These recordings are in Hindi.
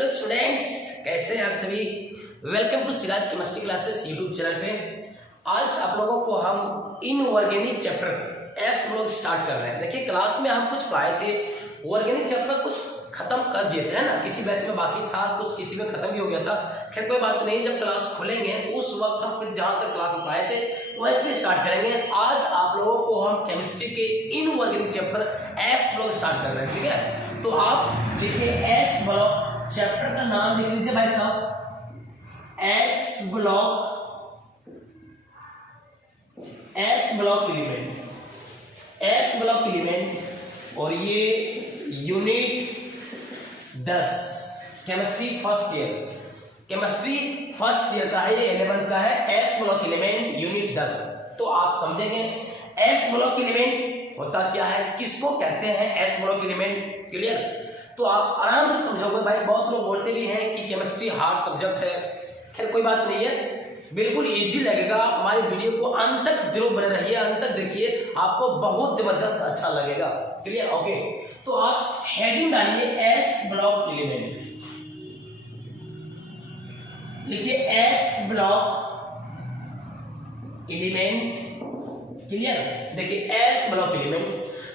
हेलो स्टूडेंट्स, कैसे हैं आप सभी। Welcome to Siraj chemistry classes YouTube channel पे। आज आप लोगों को हम inorganic chapter S block start कर रहे हैं। देखिए क्लास में हम कुछ पढ़ाए थे, ऑर्गेनिक चैप्टर कुछ खत्म कर दिए थे, है ना। किसी बैच में बाकी था, कुछ किसी में खत्म भी हो गया था। खैर कोई बात नहीं, जब क्लास खुलेंगे उस वक्त हम फिर जहां तक क्लास में पढ़ाए थे वहीं से स्टार्ट करेंगे। आज आप लोगों को हम केमिस्ट्री के inorganic chapter S block start कर रहे हैं, ठीक है। तो आप देखिए एस ब्लॉक चैप्टर का नाम लिख लीजिए भाई साहब, एस ब्लॉक एलिमेंट। और ये यूनिट 10 केमिस्ट्री फर्स्ट ईयर का है, ये 11 का है। S block element unit 10। तो आप समझेंगे एस ब्लॉक एलिमेंट होता क्या है, किसको कहते हैं एस ब्लॉक एलिमेंट। क्लियर। तो आप आराम से समझोगे भाई। बहुत लोग बोलते भी हैं कि केमिस्ट्री हार्ड सब्जेक्ट है। खैर कोई बात नहीं है, बिल्कुल इजी लगेगा। हमारी वीडियो को अंत तक जरूर बने रहिए, अंत तक देखिए, आपको बहुत जबरदस्त अच्छा लगेगा। Clear, okay. तो आप हेडिंग डालिए एस ब्लॉक एलिमेंट, लिखिए एस ब्लॉक एलिमेंट। क्लियर। देखिए एस ब्लॉक एलिमेंट,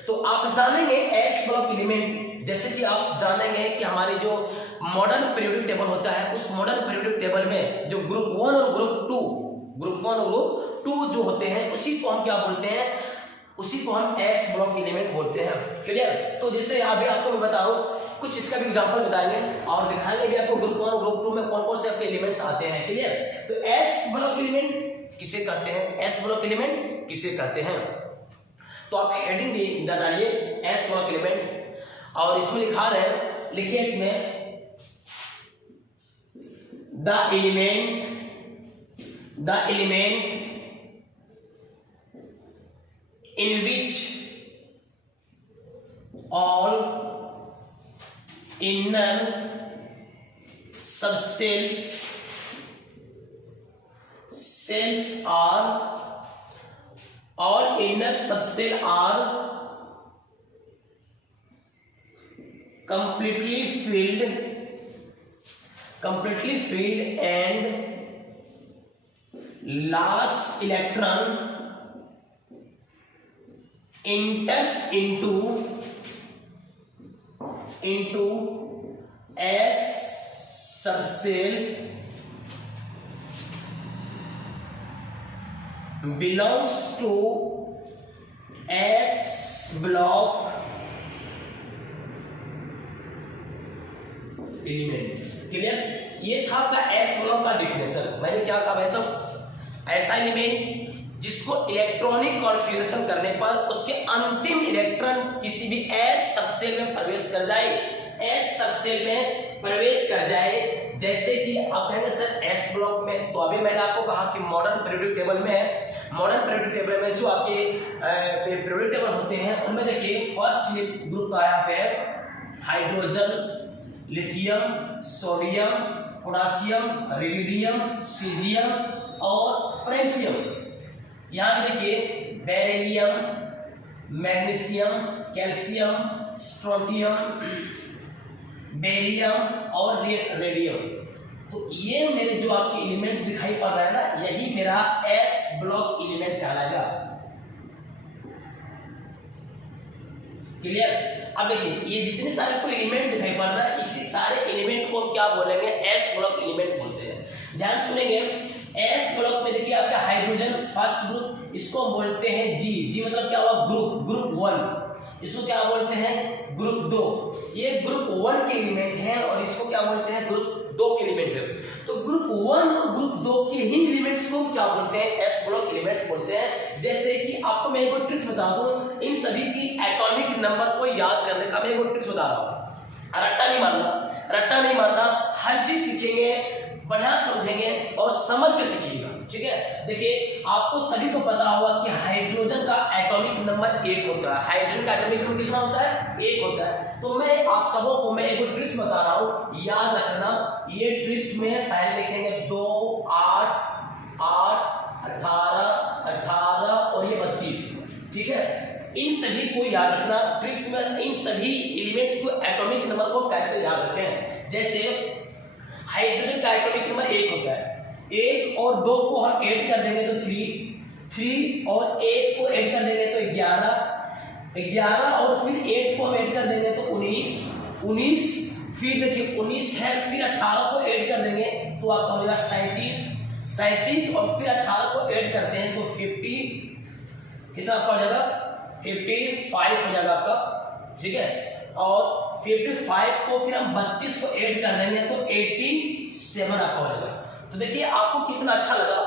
तो आप जानेंगे एस ब्लॉक एलिमेंट जैसे कि आप जानेंगे कि हमारे जो मॉडर्न पीरियोडिक टेबल होता है, उस मॉडर्न पीरियोडिक टेबल में जो ग्रुप 1 और ग्रुप 2 जो होते हैं, उसी को हम क्या बोलते हैं, उसी को हम एस ब्लॉक एलिमेंट बोलते हैं। क्लियर। तो जैसे अभी आपको मैं बताऊं, कुछ इसका भी एग्जांपल बताएंगे और दिखाएंगे भी आपको ग्रुप 1 और ग्रुप 2 में कौन कौन से आपके एलिमेंट्स आते हैं। क्लियर। तो एस ब्लॉक एलिमेंट किसे कहते हैं, एस ब्लॉक एलिमेंट किसे कहते हैं। तो आप हेडिंग भी डालिए एस ब्लॉक एलिमेंट, और इसमें लिखा रहे, लिखिए इसमें the element in which all inner subcells are completely filled and last electron enters into S subcell belongs to S block element. Clear. ये था आपका एस ब्लॉक का डिफिनेशन। मैंने क्या कहा भाई साहब, ऐसा एलिमेंट जिसको इलेक्ट्रॉनिक कॉन्फ़िगरेशन करने पर उसके अंतिम इलेक्ट्रॉन किसी भी एस सबसेल में प्रवेश कर जाए, एस सबसेल में प्रवेश कर जाए। जैसे कि आप कहेंगे सर एस ब्लॉक में, तो अभी मैंने आपको कहा कि मॉडर्न पीरियोडिक टेबल में, मॉडर्न पीरियोडिक टेबल में जो आपके पीरियोडिक टेबल होते हैं उनमें देखिए फर्स्ट ग्रुप का यहाँ पे hydrogen, lithium, sodium, potassium, iridium, caesium और फ्रेंशियम। यहाँ पे देखिए beryllium, magnesium, calcium, strontium, barium और रेडियम। तो ये मेरे जो आपके एलिमेंट्स दिखाई पड़ रहा है ना, यही मेरा एस ब्लॉक एलिमेंट कहलाएगा। क्लियर। अब देखिए ये जितने सारे कोई एलिमेंट दिखाई पड़ रहा है, इसी सारे एलिमेंट को क्या बोलेंगे, एस ब्लॉक एलिमेंट बोलते हैं। ध्यान सुनेंगे, एस ब्लॉक में देखिए आपका हाइड्रोजन फर्स्ट ग्रुप, इसको बोलते हैं जी मतलब क्या हुआ, ग्रुप 1। इसको क्या बोलते हैं, ग्रुप 2। ये ग्रुप 1 के एलिमेंट हैं और इसको क्या बोलते हैं, ग्रुप 2 के एलिमेंट है। तो ग्रुप 1 और ग्रुप 2 के ही एलिमेंट्स को क्या बोलते हैं, एस ब्लॉक एलिमेंट्स बोलते हैं। जैसे कि आपको मैं एक ट्रिक्स बता दूं, इन सभी की एटॉमिक नंबर को याद करने का मैं एक ट्रिक्स बता रहा हूं। रट्टा नहीं मारना, हर चीज सीखेंगे, बढ़िया समझेंगे और समझ के सीखिएगा, ठीक है। देखिए आपको सभी को पता होगा कि हाइड्रोजन का एटॉमिक नंबर 1 होता है। हाइड्रोजन का एटॉमिक नंबर कितना होता है, 1 होता है। तो मैं आप सबों को मैं एक ट्रिक्स बता रहा हूं, याद रखना। ये ट्रिक्स में पहले लिखेंगे 2, 8, 8, 18 और ये 32, ठीक है। इन सभी को याद रखना ट्रिक्स में, इन सभी एलिमेंट्स को एटॉमिक नंबर को कैसे याद रखें। जैसे हाइड्रोजन का एटॉमिक नंबर 1 होता है, 1 और 2 को हम ऐड कर देंगे तो 3 और 8 को ऐड कर देंगे तो 11 और फिर 8 को हम ऐड कर देंगे तो 19, फिर देखिए 19 है, फिर 18 को ऐड कर देंगे तो आपका हो जाएगा 37 और फिर 18 को ऐड करते हैं तो 50, कितना आपका हो जाएगा 55 हो जाएगा आपका, ठीक है। और 55 को फिर हम 32 को ऐड कर देंगे तो 87 आपका हो जाएगा। तो देखिए आपको कितना अच्छा लगा।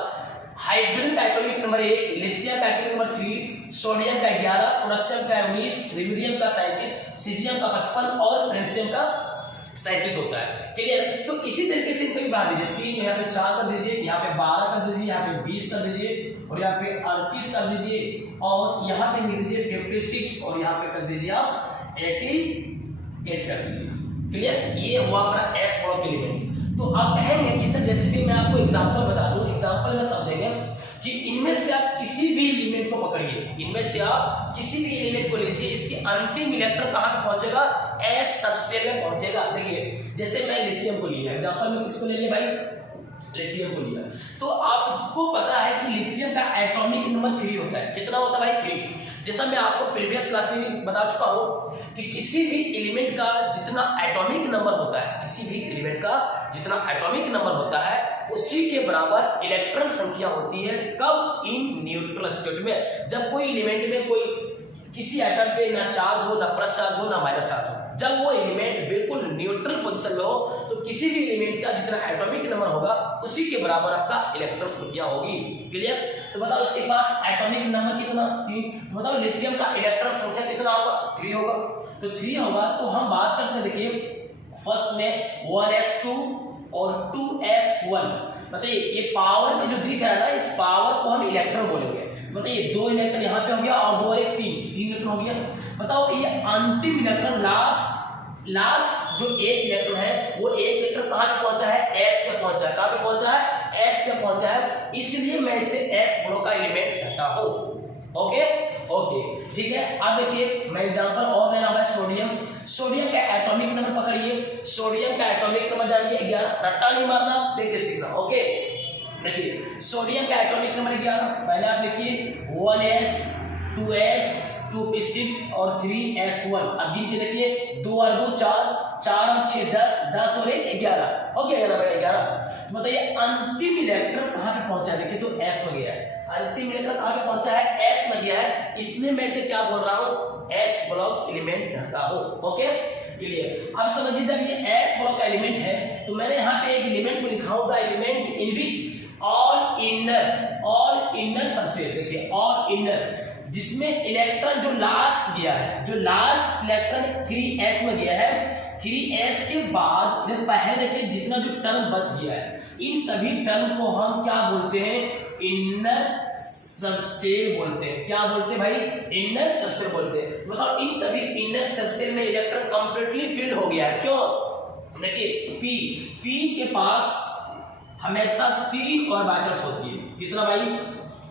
हाइड्रोजन का एटॉमिक नंबर 1, लिथियम का एटॉमिक नंबर 3, सोडियम का 11, पोटेशियम का 19, रुबिडियम का 37, सीजियम का 55 और फ्रेंसियम का 37 होता है। क्लियर? तो इसी तरीके से इनको भी बढ़ा दीजिए, 3 यहाँ पे 4 कर दीजिए, यहाँ पे 12 कर दीजिए, यहाँ पे 20 कर दीजिए और यहाँ पे 38 कर दीजिए और यहाँ पे लिख दीजिए 56 और यहाँ पे कर दीजिए आप 88 कर दीजिए। क्लियर? ये हुआ अपना एस ब्लॉक एलिमेंट। तो आप कहेंगे कि सर जैसे कि मैं आपको एग्जांपल बता दूं, एग्जांपल में समझेंगे कि इनमें से आप किसी भी एलिमेंट को पकड़िए, इनमें से आप किसी भी एलिमेंट को लीजिए, इसके अंतिम इलेक्ट्रॉन कहां पे पहुंचेगा? एस सबसेल में पहुंचेगा। देखिए जैसे मैं लिथियम को लिया, एग्जांपल में किसको ले लिया भाई? लिथियम को लिया। तो आपको पता है कि लिथियम का एटॉमिक नंबर 3 होता है। कितना होता है भाई? 3। जैसा मैं आपको प्रीवियस क्लास में बता चुका हूं कि किसी भी एलिमेंट का जितना एटॉमिक नंबर होता है, किसी भी एलिमेंट का जितना एटॉमिक नंबर होता है उसी के बराबर इलेक्ट्रॉन संख्या होती है। कब? इन न्यूट्रल स्टेट में। जब कोई एलिमेंट में कोई किसी एटम पे ना चार्ज हो, ना प्लस चार्ज हो, ना माइनस चार्ज हो, जब वो एलिमेंट बिल्कुल न्यूट्रल पोजीशन में हो तो किसी भी एलिमेंट का जितना एटॉमिक नंबर होगा उसी के बराबर आपका इलेक्ट्रॉन संख्या होगी। क्लियर? तो बताओ उसके पास एटॉमिक नंबर कितना? 3। तो बताओ लिथियम का इलेक्ट्रॉन संख्या कितना होगा? 3 होगा। तो 3 होगा तो हम बात करते हैं, देखिए फर्स्ट में 1s2 और 2s1। बताइए ये पावर में जो दिख रहा है ना, इस पावर को हम इलेक्ट्रॉन बोलेंगे। बताइए 2 इलेक्ट्रॉन यहाँ पे हो गया और 2 और 1 3 इलेक्ट्रॉन हो गया। बताओ ये अंतिम इलेक्ट्रॉन लास्ट जो 1 इलेक्ट्रॉन है वो 1 इलेक्ट्रॉन कहाँ पे पहुंचा है? एस पे पहुंचा है। कहाँ पे पहुंचा है? एस पे पहुंचा है। इसलिए मैं इसे एस ब्लॉक का एलिमेंट कहता हूँ। ओके, ठीक है। अब देखिए मैं एग्जांपल और लेना है सोडियम का एटॉमिक नंबर पकड़िए, सोडियम का एटॉमिक नंबर जानिए 11। रट्टा नहीं मारना, देख के सीखना। ओके, देखिए सोडियम का एटॉमिक नंबर 11। पहले आप लिखिए 1s 2s 2p6 और 3s1। अब गिन के देखिए 2 और 2 4, 4 और 6 10 और 1 11 हो गया 11। बताइए अंतिम इलेक्ट्रॉन कहाँ पे पहुंचा है? देखिए तो एस में गया है। अंतिम इलेक्ट्रॉन कहाँ पे पहुंचा है? एस में गया है। इसमें मैं इसे क्या बोल रहा हूँ? एस ब्लॉक एलिमेंट कहता हूँ। Okay, clear? अब समझिए जब ये एस ब्लॉक का एलिमेंट है तो मैंने यहाँ पे एक एलिमेंट में लिखा होगा element in which all inner subset. देखिए ऑल इनर जिसमें इलेक्ट्रॉन जो लास्ट गया है, जो लास्ट इलेक्ट्रॉन 3s में गया है, 3s के बाद इधर पहले देखिए जितना जो टर्म बच गया है, इन सभी टर्म को हम क्या बोलते हैं? इनर सबसेल बोलते हैं। क्या बोलते हैं भाई? इनर सबसेल बोलते हैं। बताओ इन सभी इनर सबसेल में इलेक्ट्रॉन कंप्लीटली फिल्ड हो गया है। क्यों? देखिए p के पास हमेशा 3 ऑर्बिटल्स होती है। कितना भाई?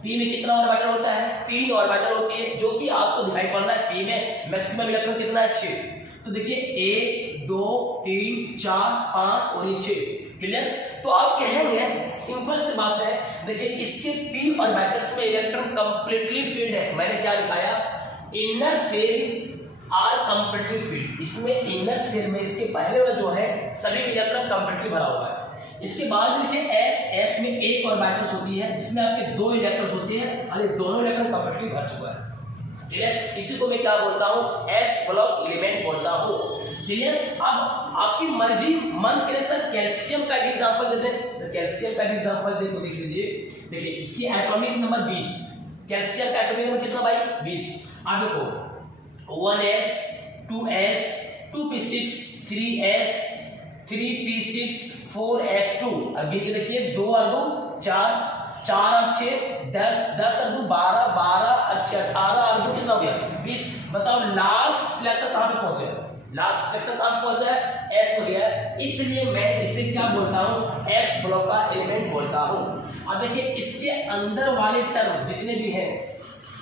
p में कितना ऑर्बिटल होता है? 3 ऑर्बिटल होती है, जो कि आपको दिखाई पड़ रहा है p में मैक्सिमम इलेक्ट्रॉन कितना है? 6। तो देखिए 1 2 3 4 5 और ये 6। क्लियर? तो आप कहेंगे सिंपल सी बात है, देखिए इसके p ऑर्बिटल्स में इलेक्ट्रॉन कंप्लीटली फिल्ड है। मैंने क्या दिखाया? Inner shell are completely filled. इसमें इनर सेल में इसके पहले वाला जो है सभी इलेक्ट्रॉन कंप्लीटली भरा हुआ है। इसके बाद देखिए एस में एक ऑर्बिटल्स होती है जिसमें आपके 2 इलेक्ट्रॉन्स होते हैं और ये दोनों इलेक्ट्रॉन कंप्लीटली भर चुका है। क्लियर? इसी को मैं क्या बोलता हूँ? एस ब्लॉक एलिमेंट बोलता हूँ। क्लियर? अब आपकी मर्जी, मन करे सर कैल्शियम का भी एग्जांपल दे दें, तो कैल्शियम का भी एग्जांपल दे तो देख लीजिए। देखिए इसकी एटॉमिक नंबर 20। कैल्शियम का एटॉमिक नंबर कितना भाई? 20। अब देखो 1s 2s 2p6 3s 3p6 4s2। अभी देखिए 2 और 2 4, 4 और 6 10, 10 और 2 12, 12 और 6 18 और 2 कितना हो गया? 20। बताओ लास्ट इलेक्ट्रॉन कहाँ पे पहुंचे? लास्ट इलेक्ट्रॉन कहाँ पे पहुंचा है? एस में गया है। इसलिए मैं इसे क्या बोलता हूँ? एस ब्लॉक का एलिमेंट बोलता हूँ। अब देखिए इसके अंदर वाले टर्म जितने भी हैं,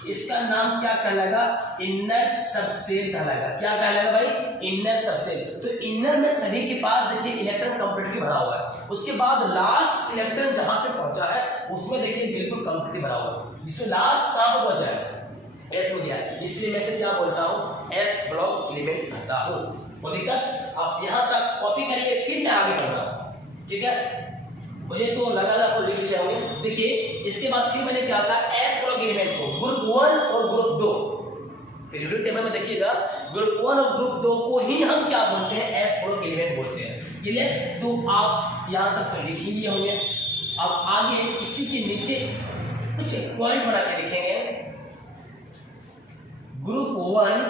इसका नाम क्या कहलाएगा, इनर सबसेल कहलाएगा। क्या कहलाएगा भाई, इनर सबसेल। तो इनर में सभी के पास देखिए इलेक्ट्रॉन कंप्लीटली भरा हुआ है, उसके बाद लास्ट इलेक्ट्रॉन जहां पे पहुंचा है उसमें देखिए बिल्कुल कंप्लीटली भरा हुआ है, जिसमें लास्ट कहां पे पहुंचा है, एस हो गया, इसलिए मैं से क्या बोलता हूं, एस ब्लॉक एलिमेंट कहता हूं। वो दिक्कत आप यहां तक कॉपी करिए, फिर मैं आगे बढ़ रहा हूं, ठीक है। मुझे तो लगा आपको लिख लिया होंगे। देखिए इसके बाद फिर मैंने क्या कहा, एस ब्लॉक एलिमेंट को ग्रुप 1 और ग्रुप 2, पीरियोडिक टेबल में देखिएगा ग्रुप 1 और ग्रुप 2 को ही हम क्या बोलते हैं, एस ब्लॉक एलिमेंट बोलते हैं। क्लियर, तो आप यहां तक तो लिख ही लिए होंगे। अब आगे इसी के नीचे कुछ पॉइंट बना के लिखेंगे, group 1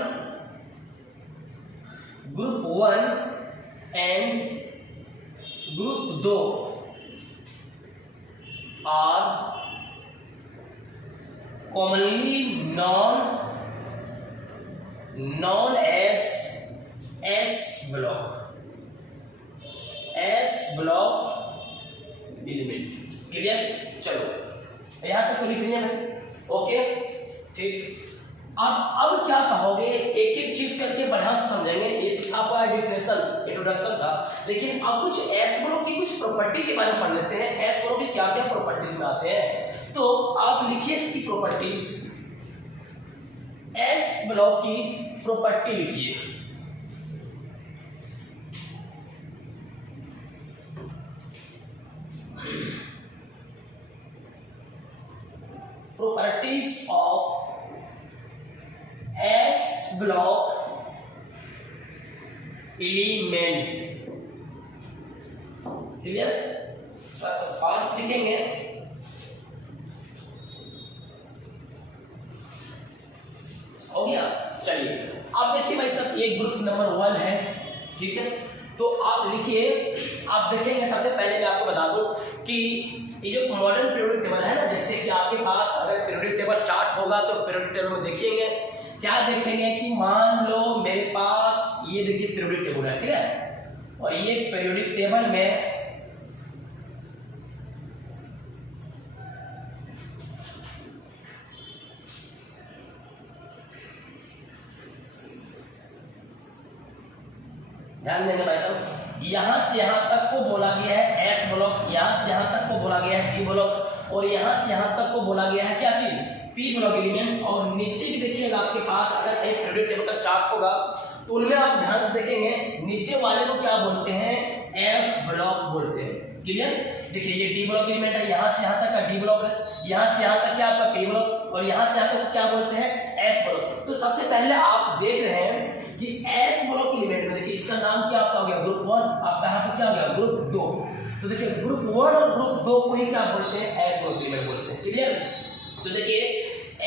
and group 2 are commonly known as S block element। Clear, चलो यहां तक तो लिख लिया भाई, ओके ठीक। अब क्या कहोगे, एक एक चीज करके बढ़िया समझेंगे। ये आपका डेफिनेशन इंट्रोडक्शन था, लेकिन अब कुछ एस ब्लॉक की कुछ प्रॉपर्टी के बारे में पढ़ लेते हैं। एस ब्लॉक की क्या क्या प्रॉपर्टीज में आते हैं, तो आप लिखिए इसकी प्रॉपर्टीज, एस ब्लॉक की प्रॉपर्टी लिखिए। Properties of S block element. Clear, थोड़ा सा फास्ट लिखेंगे। हो गया, चलिए अब देखिए भाई साहब, ये ग्रुप नंबर 1 है, ठीक है। तो आप लिखिए, आप देखेंगे सबसे पहले मैं आपको बता दूं कि ये जो मॉडर्न पीरियोडिक टेबल है ना, जैसे कि आपके पास अगर पीरियोडिक टेबल चार्ट होगा तो पीरियोडिक टेबल में देखेंगे क्या देखेंगे कि मान लो मेरे पास ये देखिए पीरियोडिक टेबल है, ठीक है, और ये पीरियोडिक टेबल में ध्यान देना भाई साहब, यहां से यहां तक को बोला गया है एस ब्लॉक, यहां से यहां तक को बोला गया है डी ब्लॉक, और यहां से यहां तक को बोला गया है क्या चीज, पी ब्लॉक एलिमेंट्स। और नीचे भी देखिएगा आपके पास अगर एक पीरियोडिक टेबल का चार्ट होगा तो उनमें आप ध्यान से देखेंगे नीचे वाले को क्या बोलते हैं, एफ ब्लॉक बोलते हैं। क्लियर, देखिए ये डी ब्लॉक एलिमेंट है, यहां से यहां तक का डी ब्लॉक है, यहां से यहां तक क्या आपका पी ब्लॉक, और यहां से यहां तक क्या बोलते हैं, एस ब्लॉक। तो सबसे पहले आप देख रहे हैं कि एस ब्लॉक एलिमेंट में देखिए इसका नाम क्या आपका हो गया, ग्रुप 1, आपका यहाँ पे क्या हो गया, ग्रुप 2। तो देखिए ग्रुप 1 और ग्रुप 2 को ही क्या बोलते हैं, एस ब्लॉक एलिमेंट बोलते हैं। क्लियर, तो देखिए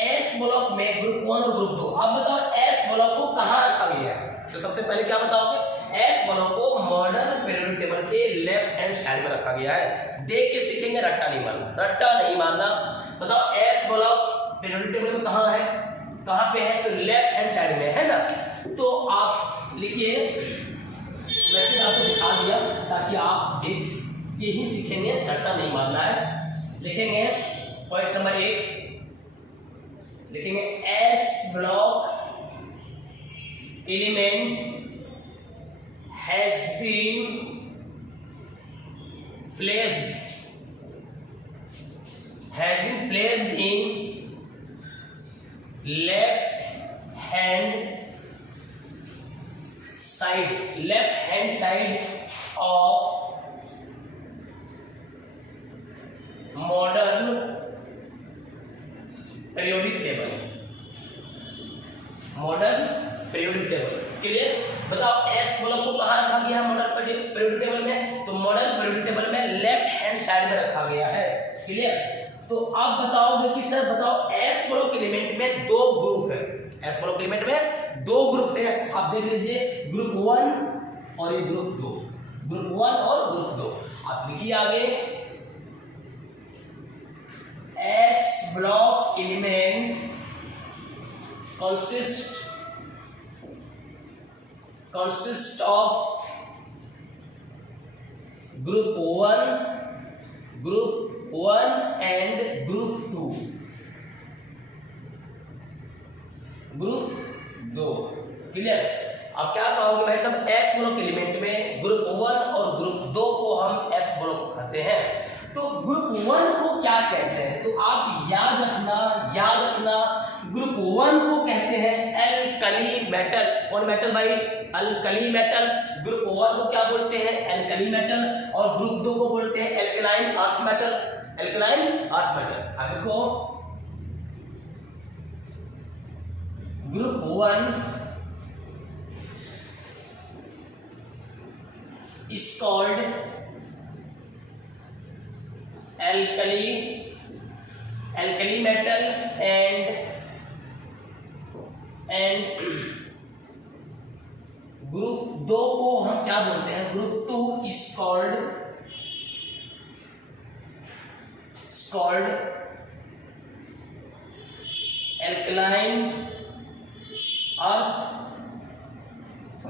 एस ब्लॉक में ग्रुप 1 और ग्रुप 2। अब बताओ एस ब्लॉक को कहां रखा गया है, तो सबसे पहले क्या बताओगे, एस ब्लॉक को मॉडर्न पीरियोडिक टेबल के लेफ्ट हैंड साइड में रखा गया है। देख के सीखेंगे, रट्टा नहीं मारना, रट्टा नहीं मारना। बताओ एस ब्लॉक पीरियोडिक टेबल में कहां है, कहां पे है, तो लेफ्ट हैंड साइड में है ना। तो आप लिखिए, वैसे आपको दिखा दिया ताकि आप देख के ही सीखेंगे, रट्टा नहीं मारना है। लिखेंगे पॉइंट नंबर 1, लिखेंगे S block element has been placed in left hand side of modern periodic table। Clear, बताओ एस ब्लॉक को कहां रखा गया है मॉडर्न पीरियोडिक टेबल में, तो मॉडर्न पीरियोडिक टेबल में लेफ्ट हैंड साइड में रखा गया है। क्लियर, तो आप बताओगे कि सर बताओ एस ब्लॉक एलिमेंट में 2 ग्रुप है, एस ब्लॉक एलिमेंट में 2 ग्रुप है। आप देख लीजिए ग्रुप 1 और ये ग्रुप 2, ग्रुप 1 और ग्रुप 2। आप लिखिए आगे, S block element consist of group 1 and group 2। Group 2। Clear? अब क्या कहोगे भाई सब, एस ब्लॉक एलिमेंट में ग्रुप 1 और ग्रुप 2 को हम एस ब्लॉक कहते हैं। तो ग्रुप 1 को क्या कहते हैं, तो आप याद रखना ग्रुप 1 को कहते हैं एल्कली मेटल। कौन मेटल भाई? Alkali metal. ग्रुप 1 को क्या बोलते हैं? Alkali metal. और ग्रुप 2 को बोलते हैं alkaline earth metal. Alkaline earth metal. अब देखो group 1 is called alkali metal and group 2 को हम क्या बोलते हैं? Group 2 is called alkaline earth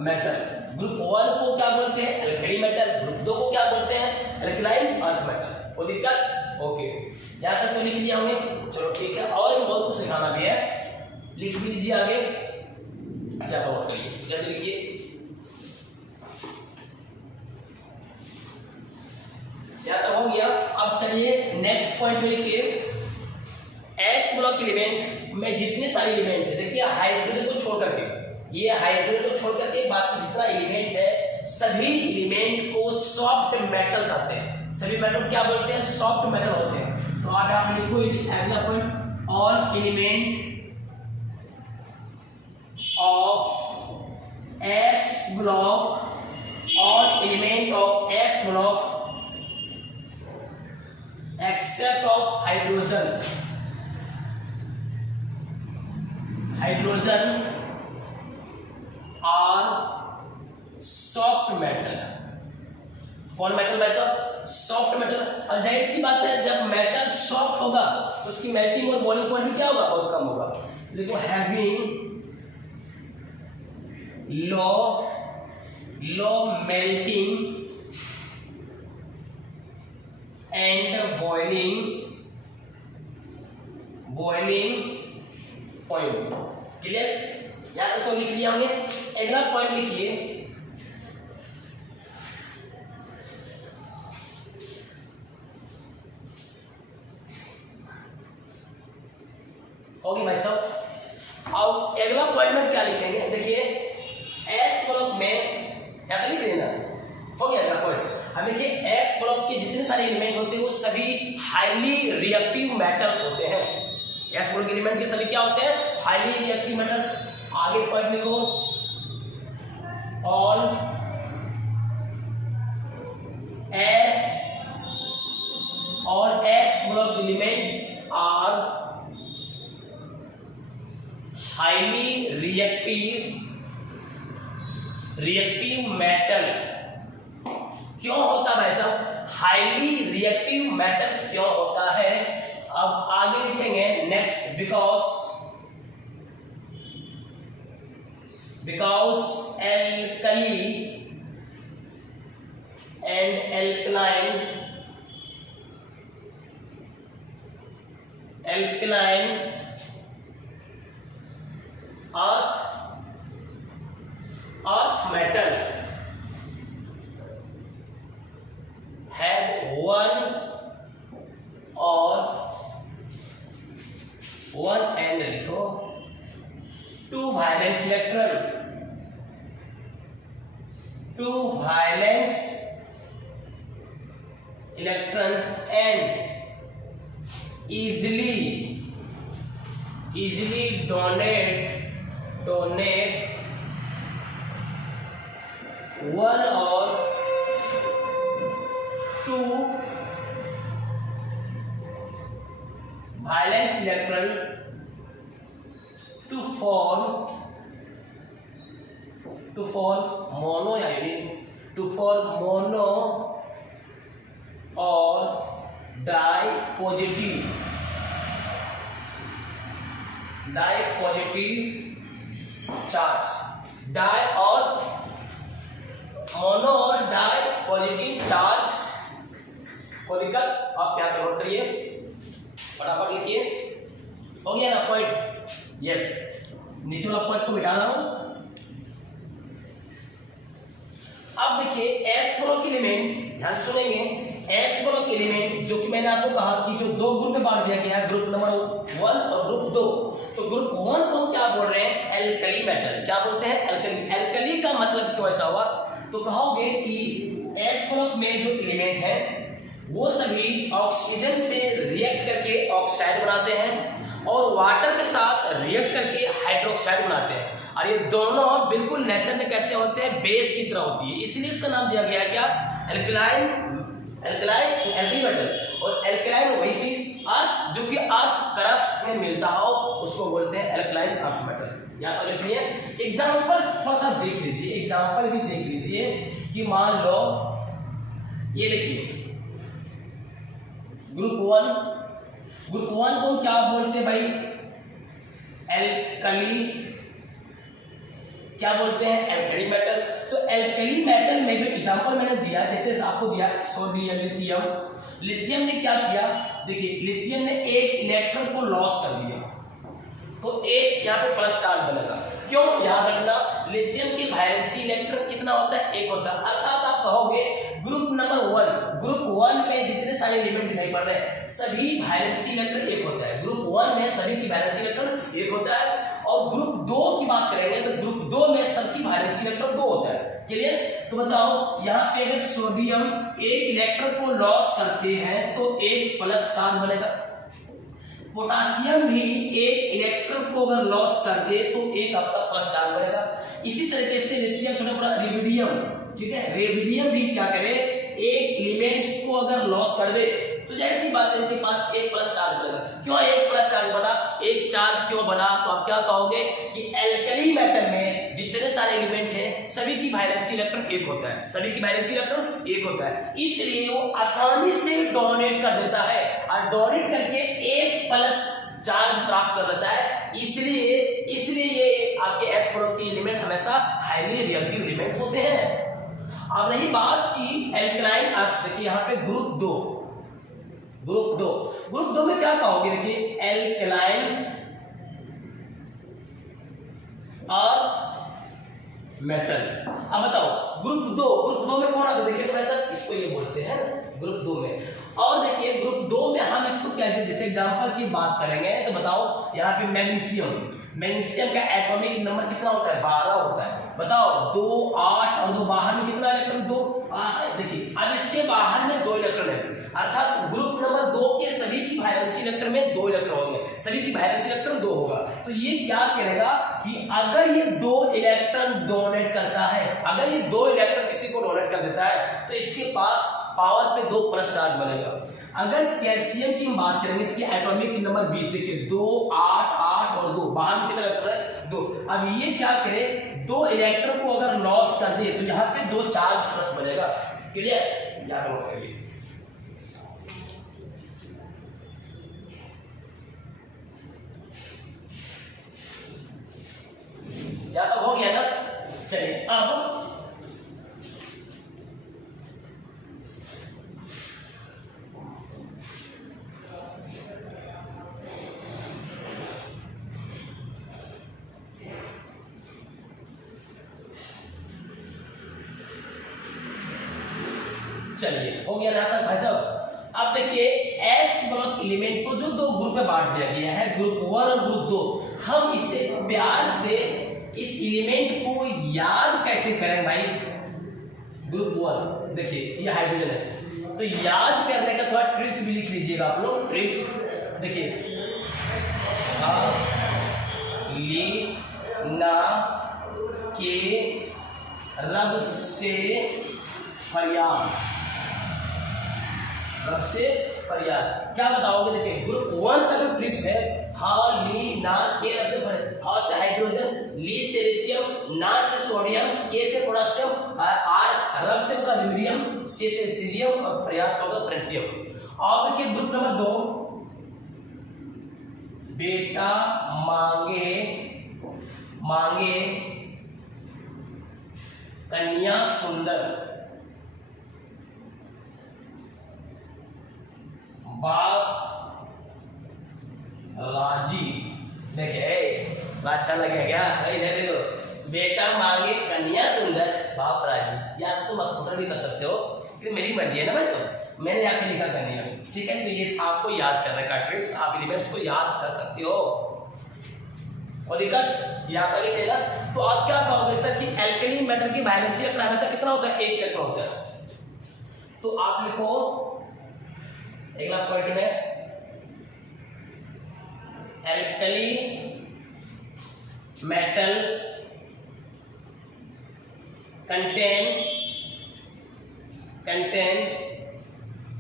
metal। Group 1 को क्या बोलते हैं? Alkali metal. ग्रुप 2 को क्या बोलते हैं? Alkaline earth metal. कोई दिक्कत? ओके, यहां तक तो लिख लिया होंगे। चलो ठीक है, और भी बहुत कुछ लिखाना भी है, लिख भी दीजिए आगे। अच्छा नोट करिए, जल्दी लिखिए। यहां तक हो गया। अब चलिए नेक्स्ट पॉइंट में लिखिए, एस ब्लॉक एलिमेंट में जितने सारे एलिमेंट है, देखिए हाइड्रोजन को छोड़ करके, ये हाइड्रोजन को छोड़ करके बाकी जितना एलिमेंट है सभी एलिमेंट को सॉफ्ट मेटल कहते हैं। सभी मेटल क्या बोलते हैं? सॉफ्ट मेटल होते हैं। तो आप लिखो अगला point, all element of S block, all element of S block except of hydrogen are soft metal. कौन मेटल भाई साहब? Soft metal. और जाहिर सी बात है, जब मेटल सॉफ्ट होगा तो उसकी मेल्टिंग और बॉइलिंग पॉइंट भी क्या होगा? बहुत कम होगा। देखो having low melting and boiling point. Clear? या तो लिख लिया होंगे। अगला पॉइंट लिखिए, होगी भाई साहब। अब अगला पॉइंट में क्या लिखेंगे? देखिए एस ब्लॉक में क्या लिख लेना, हो गया अगला पॉइंट। अब देखिए एस ब्लॉक के जितने सारे एलिमेंट होते हैं वो सभी हाईली रिएक्टिव मेटल्स होते हैं। एस ब्लॉक एलिमेंट के सभी क्या होते हैं? Highly reactive metals. आगे पॉइंट लिखो, all S block elements are highly reactive metal. क्यों होता है भाई साहब? हाईली रिएक्टिव मेटल्स क्यों होता है? अब आगे लिखेंगे next, because alkali and alkaline earth metal have one and लिखो two valence electron and easily donate one or two valence electron to form mono या unit, to form mono or di-positive charge. Di और मोनो और डाई पॉजिटिव चार्ज को दिक्कत। आप क्या नोट करिए, फटाफट लिखिए। हो गया ना पॉइंट? यस। नीचे वाला पॉइंट को मिटा रहा हूं। अब देखिए एस ब्लॉक एलिमेंट, ध्यान सुनेंगे, एस ब्लॉक एलिमेंट जो कि मैंने आपको कहा कि जो दो ग्रुप में बांट दिया गया है, ग्रुप नंबर 1 और ग्रुप 2। तो ग्रुप 1 को क्या बोल रहे हैं? Alkali metal. क्या बोलते हैं? एल्कली। एल्कली का मतलब क्यों ऐसा हुआ? तो कहोगे कि एस ब्लॉक में जो एलिमेंट है वो सभी ऑक्सीजन से रिएक्ट करके ऑक्साइड बनाते हैं और वाटर के साथ रिएक्ट करके हाइड्रोक्साइड बनाते हैं, और ये दोनों बिल्कुल नेचर में कैसे होते हैं? बेस की तरह होती है, इसलिए इसका नाम दिया गया है क्या? Alkaline metal. और एल्कलाइन वही चीज अर्थ जो कि अर्थ क्रस्ट में मिलता हो उसको बोलते हैं एल्कलाइन अर्थ मेटल। यहाँ पर लिखिए एग्जाम्पल थोड़ा सा देख लीजिए, एग्जाम्पल भी देख लीजिए कि मान लो ये देखिए ग्रुप 1 को क्या बोलते हैं भाई? एल्कली। क्या बोलते हैं? Alkali metal. तो एल्कली मेटल में जो एग्जांपल मैंने दिया, जैसे आपको दिया सोडियम, लिथियम। लिथियम ने क्या किया? देखिए लिथियम ने एक इलेक्ट्रॉन को लॉस कर दिया, तो एक यहाँ पे प्लस चार्ज बनेगा। क्यों? याद रखना लिथियम के वैलेंसी इलेक्ट्रॉन कितना होता है? एक होता है। अर्थात आप कहोगे ग्रुप नंबर 1 में जितने सारे एलिमेंट दिखाई पड़ रहे हैं सभी वैलेंसी इलेक्ट्रॉन एक होता है। ग्रुप 1 में सभी की वैलेंसी इलेक्ट्रॉन एक होता है, और ग्रुप 2 की बात करेंगे तो ग्रुप 2 में सबकी वैलेंसी इलेक्ट्रॉन 2 होता है। क्लियर? तो बताओ यहाँ पे अगर सोडियम एक इलेक्ट्रॉन को लॉस करते हैं तो एक प्लस चार्ज बनेगा। पोटासियम भी एक इलेक्ट्रॉन को अगर लॉस कर दे तो एक आपका प्लस चार्ज बनेगा। इसी तरीके से लिथियम, रेडियम, ठीक है, रेडियम भी क्या करे? एक एलिमेंट्स को अगर लॉस कर दे तो जैसी बात है इनके पास एक प्लस चार्ज बनेगा। क्यों एक प्लस चार्ज बना? एक चार्ज क्यों बना? तो आप क्या कहोगे कि एल्कली मेटल में जितने सारे एलिमेंट हैं सभी की वैलेंसी इलेक्ट्रॉन एक होता है, सभी की वैलेंसी इलेक्ट्रॉन एक होता है, इसलिए वो आसानी से डोनेट कर देता है और डोनेट करके एक प्लस चार्ज प्राप्त कर लेता है। इसलिए ये आपके एस ब्लॉक के एलिमेंट हमेशा हाईली रिएक्टिव एलिमेंट्स होते हैं। अब रही बात की एल्कलाइन अर्थ, देखिए यहाँ पे ग्रुप 2 में क्या कहोगे? देखिए एल्कलाइन अर्थ मेटल। अब बताओ ग्रुप 2 में कौन आता? देखिए वैसा इसको ये बोलते हैं ग्रुप 2 में। और देखिए ग्रुप 2 में हम इसको कैसे, जैसे एग्जांपल की बात करेंगे तो बताओ यहाँ पे मैग्नीशियम का एटॉमिक नंबर कितना होता है? 12 होता है। बताओ 2, 8 और 2 बाहर में कितना इलेक्ट्रॉन? 2। देखिए अब इसके बाहर में 2 इलेक्ट्रॉन है, अर्थात ग्रुप नंबर 2 के सभी की वैलेंसी इलेक्ट्रॉन में 2 इलेक्ट्रॉन होंगे, सभी की वैलेंसी इलेक्ट्रॉन 2 होगा। तो ये क्या करेगा कि अगर ये 2 इलेक्ट्रॉन डोनेट करता है, अगर ये 2 इलेक्ट्रॉन किसी को डोनेट कर देता है तो इसके पास पावर पे 2 प्लस चार्ज बनेगा। अगर कैल्शियम की बात करेंगे, इसकी एटॉमिक नंबर 20, देखिए 2, 8, 8 और 2 बाहर में कितना इलेक्ट्रॉन है? 2। अब ये क्या करे? 2 इलेक्ट्रॉन को अगर लॉस कर दे तो यहाँ पे 2 चार्ज प्लस बनेगा। क्लियर? याद रखिए। या तो हो गया ना? चलिए अब चलिए हो गया ना तक भाई साहब। अब देखिए एस ब्लॉक एलिमेंट को जो 2 ग्रुप में बांट दिया गया है, ग्रुप 1 और ग्रुप 2, हम इसे प्यार से इस एलिमेंट को याद कैसे करें भाई? ग्रुप 1 देखिए ये हाइड्रोजन है, तो याद करने का थोड़ा ट्रिक्स भी लिख लीजिएगा आप लोग। ट्रिक्स देखिए, लीना के रब से फरियाद, रब से फरियाद। क्या बताओगे? देखिए ग्रुप 1 का जो ट्रिक्स है, हा ली ना के रब से फरियाद, हा से हाइड्रोजन, ली से लिथियम, ना से सोडियम, के से पोटेशियम, आर रब से होगा रेडियम, से सीजियम और फरियाद का होगा फ्रेंसियम। और देखिए ग्रुप नंबर 2, बेटा मांगे कन्या सुंदर, बाप राजी। देखिए अच्छा लगे क्या? इधर देखो, बेटा मांगे कन्या सुंदर बाप राजी। या तो तुम स्कूटर भी कर सकते हो, लेकिन मेरी मर्जी है ना भाई साहब, मैंने यहाँ पे लिखा कन्या। ठीक है, तो ये आपको याद करने का ट्रिक्स, आप एलिमेंट्स को याद कर सकते हो। और दिक्कत यहाँ पर लिखेगा तो आप क्या कहोगे सर कि एल्कली मेटल की वैलेंसी या प्राइम नंबर कितना होता है? 1 इलेक्ट्रॉन होता है। तो आप लिखो अगला पॉइंट में, alkali metal contain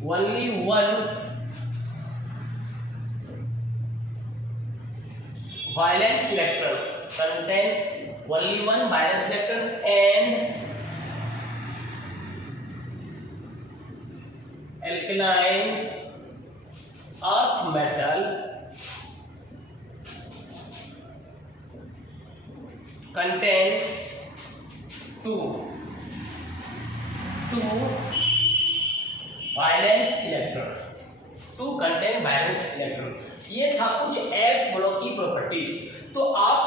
only one valence electron, and alkaline earth metal contain two valence electron, ये था कुछ एस ब्लॉक की प्रॉपर्टीज। तो आप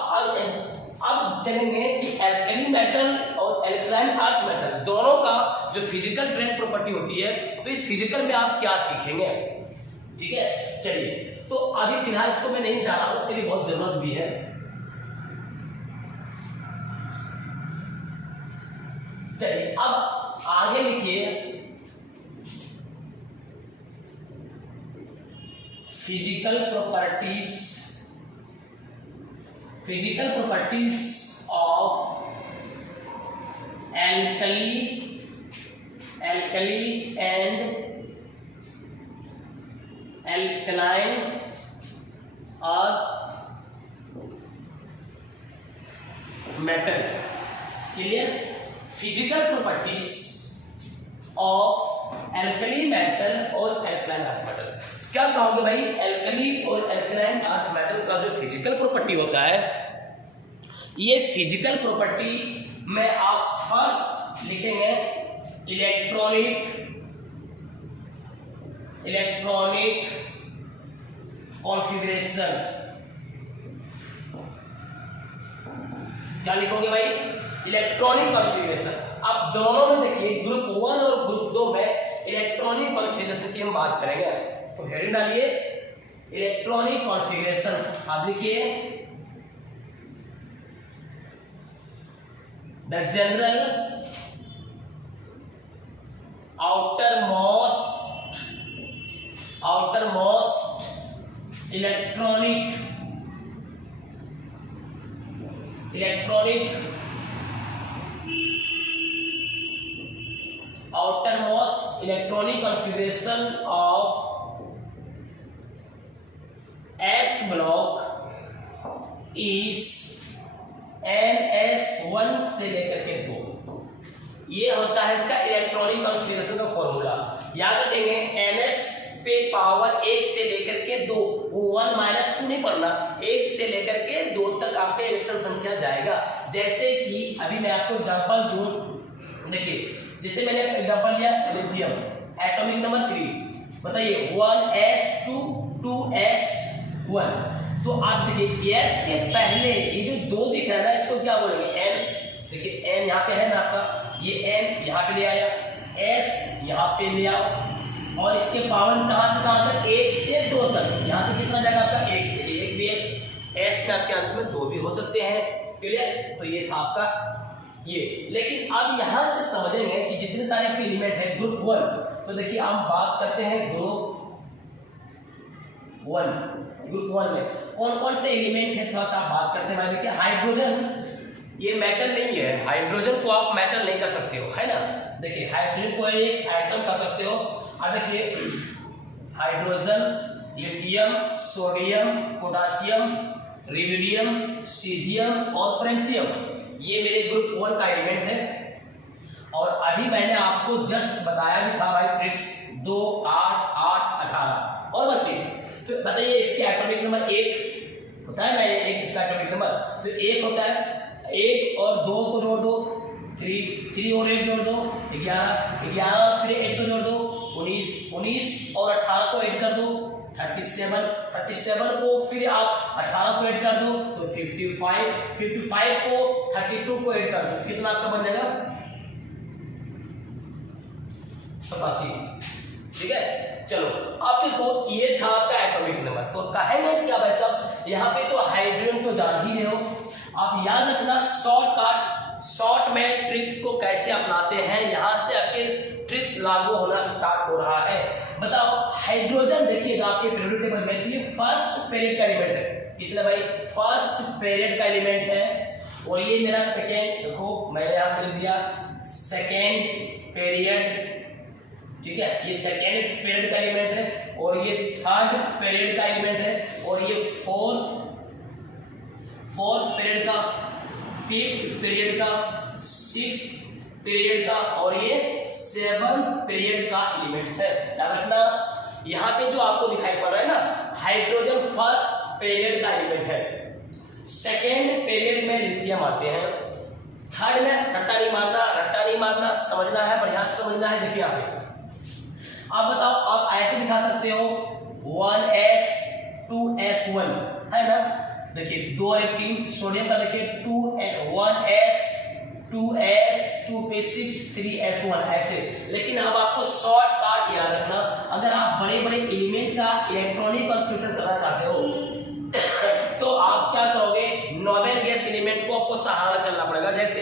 अब जानेंगे कि एल्कली मेटल और एल्कलाइन अर्थ मेटल दोनों का जो फिजिकल ट्रेंड प्रॉपर्टी होती है, तो इस फिजिकल में आप क्या सीखेंगे। ठीक है, चलिए, तो अभी फिलहाल इसको मैं नहीं डाला, उसके लिए बहुत जरूरत भी है। चलिए, अब आगे लिखिए physical properties of alkali and alkaline earth metal. Clear? Physical properties of alkali metal और एल्कलाइन अर्थ मेटल। क्या कहोगे भाई? एल्कली और एल्कलाइन अर्थ मेटल का जो फिजिकल प्रॉपर्टी होता है, ये फिजिकल प्रॉपर्टी में आप फर्स्ट लिखेंगे इलेक्ट्रॉनिक कॉन्फ़िगरेशन। क्या लिखोगे भाई? Electronic configuration. अब दोनों में देखिए, ग्रुप 1 और ग्रुप 2 में इलेक्ट्रॉनिक कॉन्फ़िगरेशन की हम बात करेंगे। तो हेडिंग डालिए इलेक्ट्रॉनिक कॉन्फ़िगरेशन। आप लिखिए the general outermost electronic configuration of S block is NS1 से लेकर के 2। ये होता है इसका इलेक्ट्रॉनिक कॉन्फ़िगरेशन का फॉर्मूला। याद रखेंगे NS पे पावर 1 से लेकर के 2, 1 - 2 नहीं पढ़ना, 1 से लेकर के 2 तक आपके इलेक्ट्रॉन संख्या जाएगा। जैसे कि अभी मैं आपको एग्जांपल दूं, देखिए, जैसे मैंने एग्जांपल लिया लिथियम, एटॉमिक नंबर 3, बताइए 1s2 2s1। तो आप देखिए S के पहले ये जो 2 दिख रहा है ना, इसको क्या बोलेंगे? N। देखिए N यहाँ पे है ना आपका, ये N यहाँ पे ले आया, S यहाँ पे ले आओ, और इसके पावर कहाँ से कहाँ तक? 1 से 2 तक। यहाँ पे कितना जाएगा आपका? 1 भी है, S के आपके अंत में 2 भी हो सकते हैं। क्लियर? तो ये था आपका ये। लेकिन अब यहाँ से समझेंगे कि जितने सारे आपके एलिमेंट है ग्रुप 1, तो देखिए हम बात करते हैं ग्रुप 1 में कौन कौन से एलिमेंट है, थोड़ा सा आप बात करते हैं भाई। देखिए हाइड्रोजन ये मेटल नहीं है, हाइड्रोजन को आप मेटल नहीं कर सकते हो, है ना। देखिए हाइड्रोजन को एक एटम कर सकते हो। अब देखिए hydrogen, lithium, sodium, potassium, rubidium, caesium और फ्रेंसियम, ये मेरे ग्रुप 1 का एलिमेंट है। और अभी मैंने आपको जस्ट बताया भी था भाई ट्रिक्स, 2, 8, 8, 18 और 32। तो बताइए इसके एटॉमिक नंबर 1 होता है ना, ये एक इसका एटॉमिक नंबर, तो 1 होता है। 1 और 2 को जोड़ दो, 3 और 8 जोड़ दो, 11 फिर 8 को जोड़ दो, 19 और 18 को ऐड कर दो, 37, 37 को फिर आप 18 को ऐड कर दो तो 55 को 32 को ऐड कर दो, कितना आपका बन जाएगा 87। ठीक है, चलो अब देखो ये था आपका एटॉमिक नंबर। तो कहेंगे क्या भाई साहब, यहाँ पे तो हाइड्रोजन को जान ही रहे हो, आप याद रखना शॉर्ट में ट्रिक्स को कैसे अपनाते हैं, यहां से आपके ट्रिक्स लागू होना स्टार्ट हो रहा है। बताओ हाइड्रोजन देखिएगा आपके पीरियोडिक टेबल में, ये फर्स्ट पीरियड का एलिमेंट है, कितना भाई फर्स्ट पीरियड का एलिमेंट है, और ये मेरा सेकेंड, देखो मैंने यहाँ पे लिख दिया सेकेंड पीरियड, ठीक है, ये सेकेंड पीरियड का एलिमेंट है, और ये थर्ड पीरियड का एलिमेंट है, और ये फोर्थ पीरियड का, फिफ्थ पीरियड का, सिक्स्थ पीरियड का, और ये सेवंथ पीरियड का एलिमेंट्स है। याद रखना यहाँ पे जो आपको दिखाई पड़ रहा है ना, हाइड्रोजन फर्स्ट पीरियड का एलिमेंट है, सेकेंड पीरियड में लिथियम आते हैं, थर्ड में रट्टा नहीं मारना, समझना है, बढ़िया समझना है। देखिए यहाँ पे आप बताओ, आप ऐसे दिखा सकते हो 1s 2s1 है ना, देखिए 2 और 3 सोडियम का, देखिए 1s 2s 2 पे 6 3s1 ऐसे। लेकिन अब आपको शॉर्ट पार्ट याद रखना, अगर आप बड़े बड़े एलिमेंट का इलेक्ट्रॉनिक कन्फ्यूजन करना चाहते हो तो आप क्या करोगे, नोबेल गैस एलिमेंट को आपको सहारा करना पड़ेगा। जैसे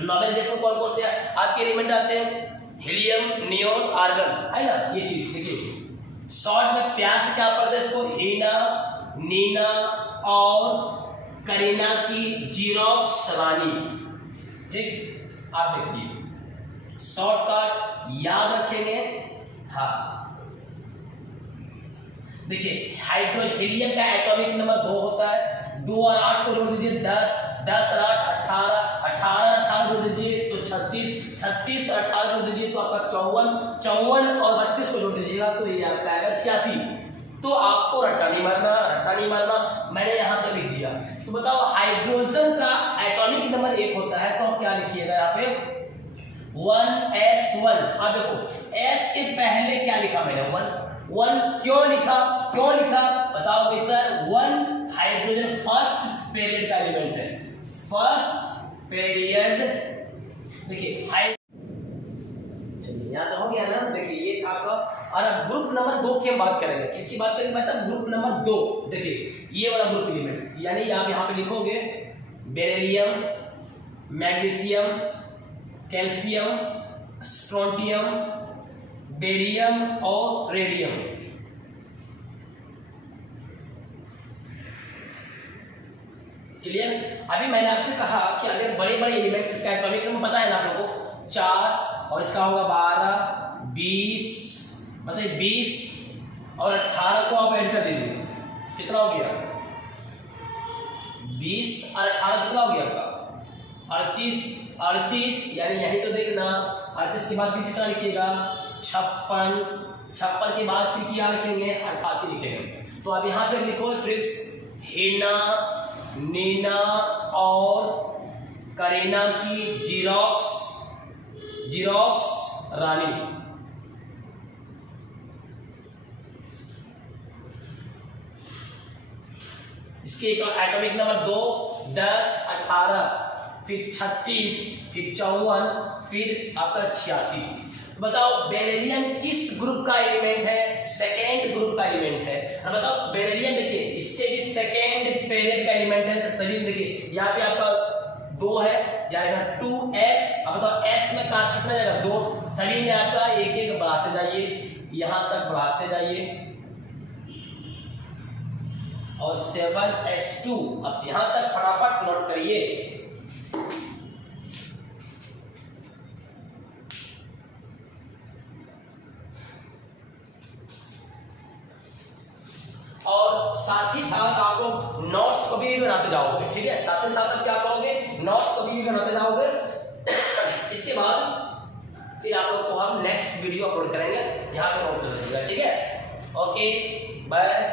नोबेल गैस में कौन कौन से आपके एलिमेंट आते हैं, हीलियम, नियोन, आर्गन, है ना, ये चीज देखिए। शॉर्ट में प्यार से क्या पढ़ते हैं इसको, हीना, नीना और करीना की जीरोक्स रानी। ठीक, आप देखिए शॉर्टकट याद रखेंगे। हाँ देखिए हाइड्रोजन हीलियम का एटॉमिक नंबर 2 होता है, 2 और 8 को जोड़ दीजिए 10, 10 और 8 18, 18 18 जोड़ दीजिए तो 36, 36 और 18 जोड़ दीजिए तो आपका 54, 54 और 32 को जोड़ दीजिएगा तो ये आपका आएगा 86। तो आपको रट्टा नहीं मारना, मैंने यहाँ पे लिख दिया। तो बताओ हाइड्रोजन का एटॉमिक नंबर 1 होता है, तो आप क्या लिखिएगा यहाँ पे 1s1। अब देखो s के पहले क्या लिखा मैंने 1 क्यों लिखा बताओ भाई सर, 1 हाइड्रोजन फर्स्ट पीरियड का एलिमेंट है, फर्स्ट पीरियड। देखिए यहाँ तो हो गया ना, देखिए ये था आपका। और अब ग्रुप नंबर 2 की हम बात करेंगे, किसकी बात करेंगे भाई साहब, ग्रुप नंबर 2। देखिए ये वाला ग्रुप एलिमेंट्स, यानी आप यहाँ पे लिखोगे beryllium, magnesium, calcium, strontium, barium और रेडियम। क्लियर। अभी मैंने आपसे कहा कि अगर बड़े बड़े एलिमेंट्स, इसका एटॉमिक नंबर पता है ना आप लोगों को 4, और इसका होगा 12, 20, मतलब 20 और 18 को आप ऐड कर दीजिए, कितना हो गया 20 और 18 कितना हो गया आपका 38, यानी यही तो देखना 38 के बाद फिर कितना लिखिएगा 56 के बाद फिर क्या लिखेंगे 88 लिखेंगे। तो अब यहाँ पे लिखो ट्रिक्स, हीना, नीना और करीना की जीरोक्स रानी। इसके एटॉमिक नंबर 2, 10, 18, फिर 36, फिर 54, फिर आपका 86। बताओ बेरिलियम किस ग्रुप का एलिमेंट है, सेकेंड ग्रुप का एलिमेंट है। अब बताओ बेरिलियम देखिए इससे भी सेकेंड पीरियड का एलिमेंट है, तो सभी देखिए यहाँ पे आपका 2 है, जाएगा 2s। अब बताओ s में कहा कितना जाएगा 2, सभी में आपका एक एक बढ़ाते जाइए, यहां तक बढ़ाते जाइए, और 7s2। अब यहां तक फटाफट नोट करिए। और साथ ही साथ आप लोग नोट्स को भी बनाते जाओगे, ठीक है, साथ ही साथ आप क्या करोगे, नोट्स को भी बनाते जाओगे। इसके बाद फिर आप लोग को हम नेक्स्ट वीडियो अपलोड करेंगे, यहाँ पे नोट कर लीजिएगा, ठीक है। Okay bye.